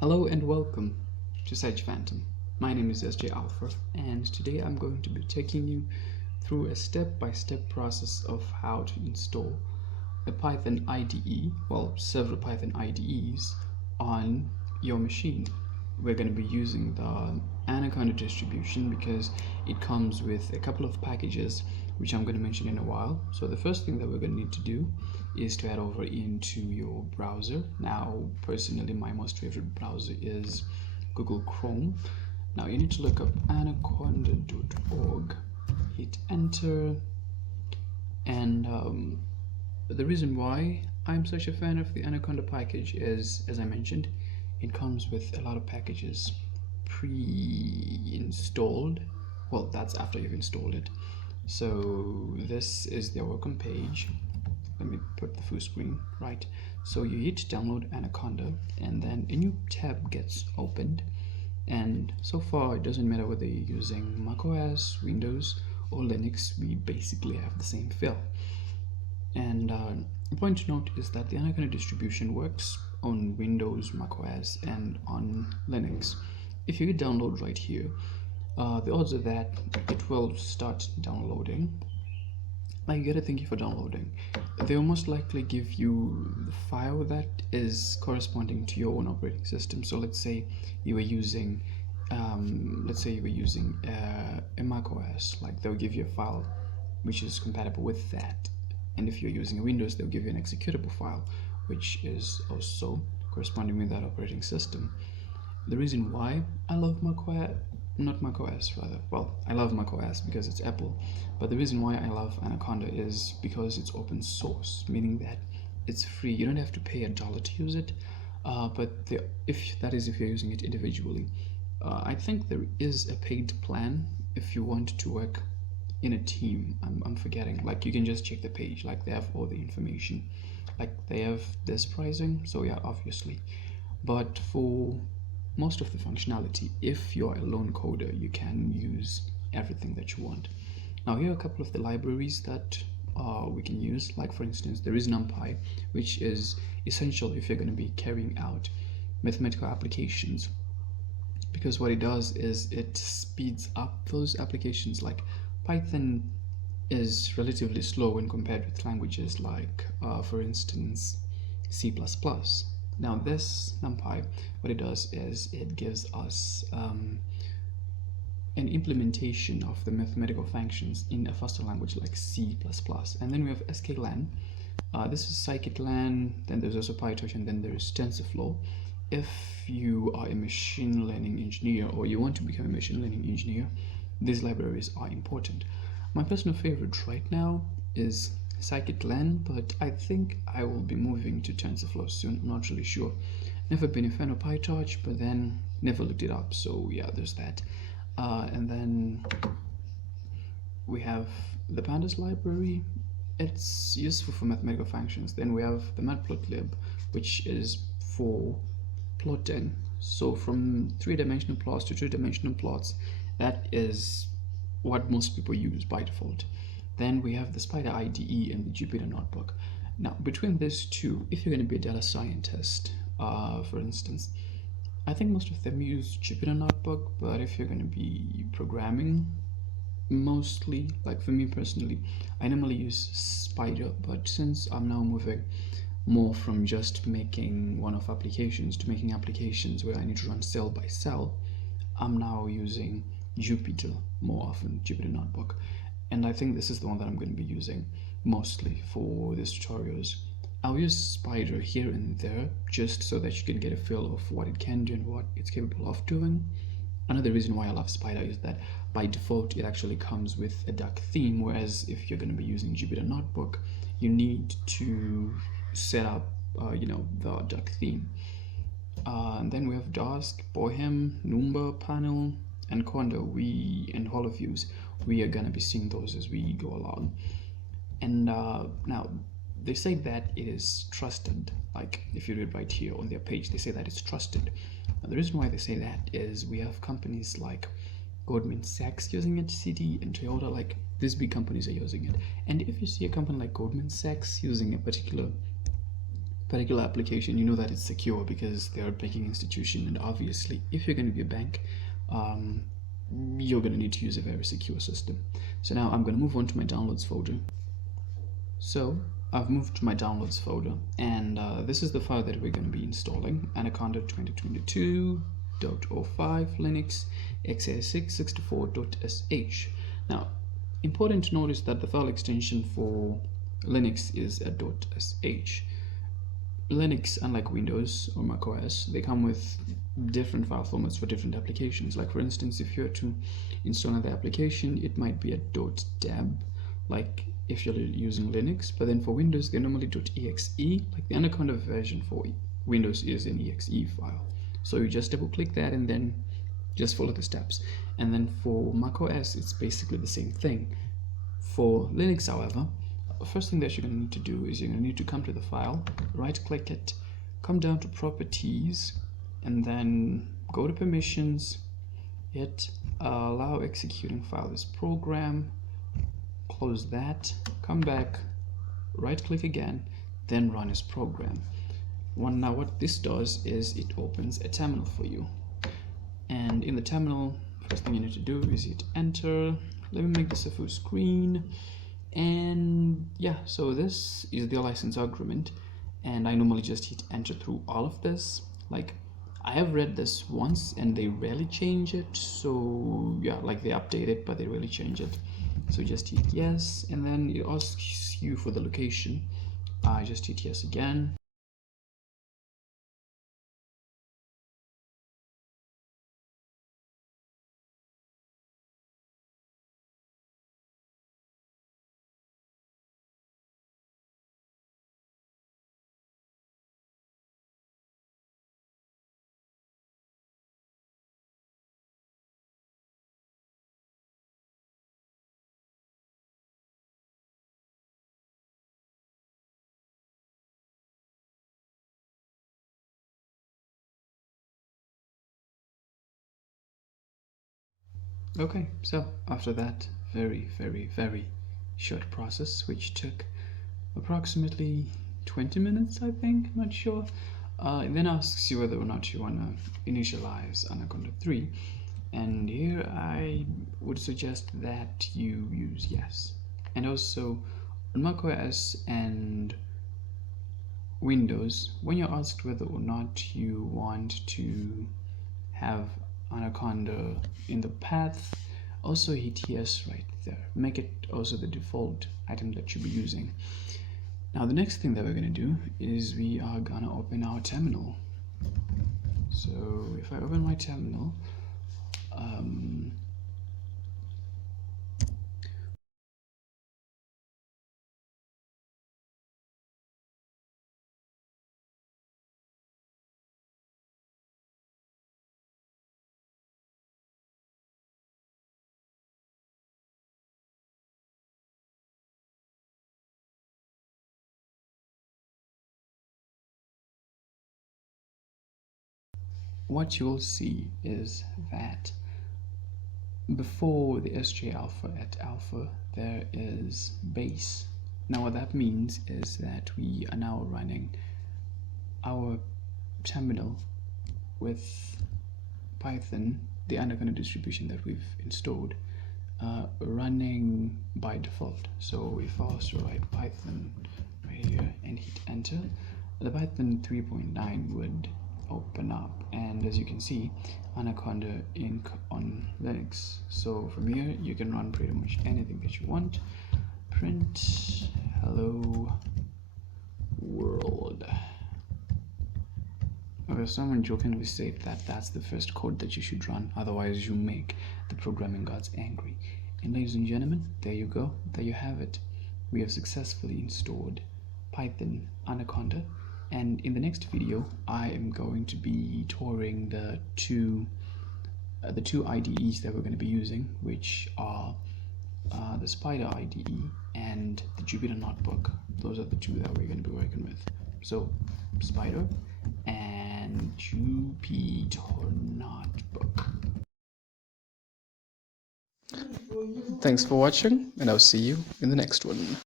Hello and welcome to Sage Phantom. My name is SJ Alpha, and today I'm going to be taking you through a step-by-step process of how to install a Python IDE, well, several Python IDEs on your machine. We're going to be using the Anaconda distribution because it comes with a couple of packages which I'm going to mention in a while. So the first thing that we're going to need to do is to head over into your browser. Now, personally, my most favorite browser is Google Chrome. Now you need to look up anaconda.org, hit enter, and the reason why I'm such a fan of the Anaconda package is, as I mentioned, it comes with a lot of packages pre-installed. Well, that's after you've installed it. So this is their welcome page. Let me put the full screen, right? So you hit download Anaconda, and then a new tab gets opened. And so far, it doesn't matter whether you're using macOS, Windows, or Linux, we basically have the same feel. And the point to note is that the Anaconda distribution works on Windows, macOS, and on Linux. If you hit download right here, the odds are that it will start downloading. Now you gotta thank you for downloading. They will most likely give you the file that is corresponding to your own operating system. So let's say you were using, a macOS, like they'll give you a file which is compatible with that. And if you're using a Windows, they'll give you an executable file which is also corresponding with that operating system. The reason why I love macOS, not macOS rather, well, I love macOS because it's Apple, but the reason why I love Anaconda is because it's open source, meaning that it's free. You don't have to pay $1 to use it, but if you're using it individually. I think there is a paid plan if you want to work in a team. I'm forgetting, like you can just check the page, like they have all the information, like they have this pricing, so yeah, obviously. But for most of the functionality, if you're a lone coder, you can use everything that you want. Now here are a couple of the libraries that we can use. Like for instance, there is NumPy, which is essential if you're going to be carrying out mathematical applications, because what it does is it speeds up those applications. Like Python is relatively slow when compared with languages like for instance C++. Now this NumPy, what it does is it gives us an implementation of the mathematical functions in a faster language like C++. And then we have sklan. This is scikit-learn, then there's also PyTorch, and then there's TensorFlow. If you are a machine learning engineer or you want to become a machine learning engineer, these libraries are important. My personal favorite right now is scikit-learn, but I think I will be moving to TensorFlow soon. I'm not really sure. Never been a fan of PyTorch, but then never looked it up, so yeah, there's that. And then we have the pandas library. It's useful for mathematical functions. Then we have the matplotlib, which is for plotting. So from 3-dimensional plots to 2-dimensional plots, that is what most people use by default. Then we have the Spyder IDE and the Jupyter notebook. Now, between these two, if you're going to be a data scientist, for instance, I think most of them use Jupyter notebook, but if you're going to be programming, mostly, like for me personally, I normally use Spyder, but since I'm now moving more from just making one-off applications to making applications where I need to run cell by cell, I'm now using Jupyter more often, Jupyter notebook. And I think this is the one that I'm going to be using mostly for these tutorials. I'll use Spyder here and there just so that you can get a feel of what it can do and what it's capable of doing. Another reason why I love Spyder is that by default it actually comes with a dark theme, whereas if you're going to be using Jupyter notebook, you need to set up the dark theme. And then we have Dask, Bohem, Number, Panel, and Conda. And Holofuse, we are going to be seeing those as we go along. And now they say that it is trusted. Like if you read right here on their page, they say that it's trusted. Now, the reason why they say that is we have companies like Goldman Sachs using it, Citi and Toyota, like these big companies are using it. And if you see a company like Goldman Sachs using a particular particular application, you know that it's secure because they're a banking institution, and obviously if you're going to be a bank, you're going to need to use a very secure system. So now I'm going to move on to my downloads folder. So I've moved to my downloads folder, and this is the file that we're going to be installing: Anaconda 2022.05 Linux x86 64.sh. Now, important to notice that the file extension for Linux is a .sh. Linux, unlike Windows or macOS, they come with different file formats for different applications. Like, for instance, if you're to install another application, it might be a .deb, like if you're using Linux, but then for Windows, they're normally .exe. Like the Anaconda version for Windows is an exe file. So you just double click that and then just follow the steps. And then for macOS, it's basically the same thing. For Linux, however, the first thing that you're going to need to do is you're going to need to come to the file, right click it, come down to properties, and then go to permissions, hit allow executing file this program, close that, come back, right click again, then run as program. Now what this does is it opens a terminal for you, and in the terminal, first thing you need to do is hit enter. Let me make this a full screen. And yeah, so this is the license agreement, and I normally just hit enter through all of this. Like, I have read this once and they rarely change it, so yeah, like they update it but they rarely change it. So just hit yes, and then it asks you for the location. I just hit yes again. Okay, so after that very short process, which took approximately 20 minutes, I think, not sure, it then asks you whether or not you want to initialize Anaconda 3, and here I would suggest that you use yes. And also on macOS and Windows, when you're asked whether or not you want to have Anaconda in the path, also hit yes right there. Make it also the default item that you'll be using. Now the next thing that we're going to do is we are going to open our terminal. So if I open my terminal, what you'll see is that before the SJ alpha at alpha, there is base. Now what that means is that we are now running our terminal with Python, the Anaconda distribution that we've installed, running by default. So if I was to write Python right here and hit enter, the Python 3.9 would open up, and as you can see, Anaconda Inc. on Linux. So from here you can run pretty much anything that you want. Print hello world. Okay, someone jokingly said that that's the first code that you should run, otherwise you make the programming gods angry. And ladies and gentlemen, there you go, there you have it. We have successfully installed Python Anaconda, and in the next video I am going to be touring the two IDEs that we're going to be using, which are the Spyder IDE and the Jupyter notebook. Those are the two that we're going to be working with. So Spyder and Jupyter notebook. Thanks for watching, and I'll see you in the next one.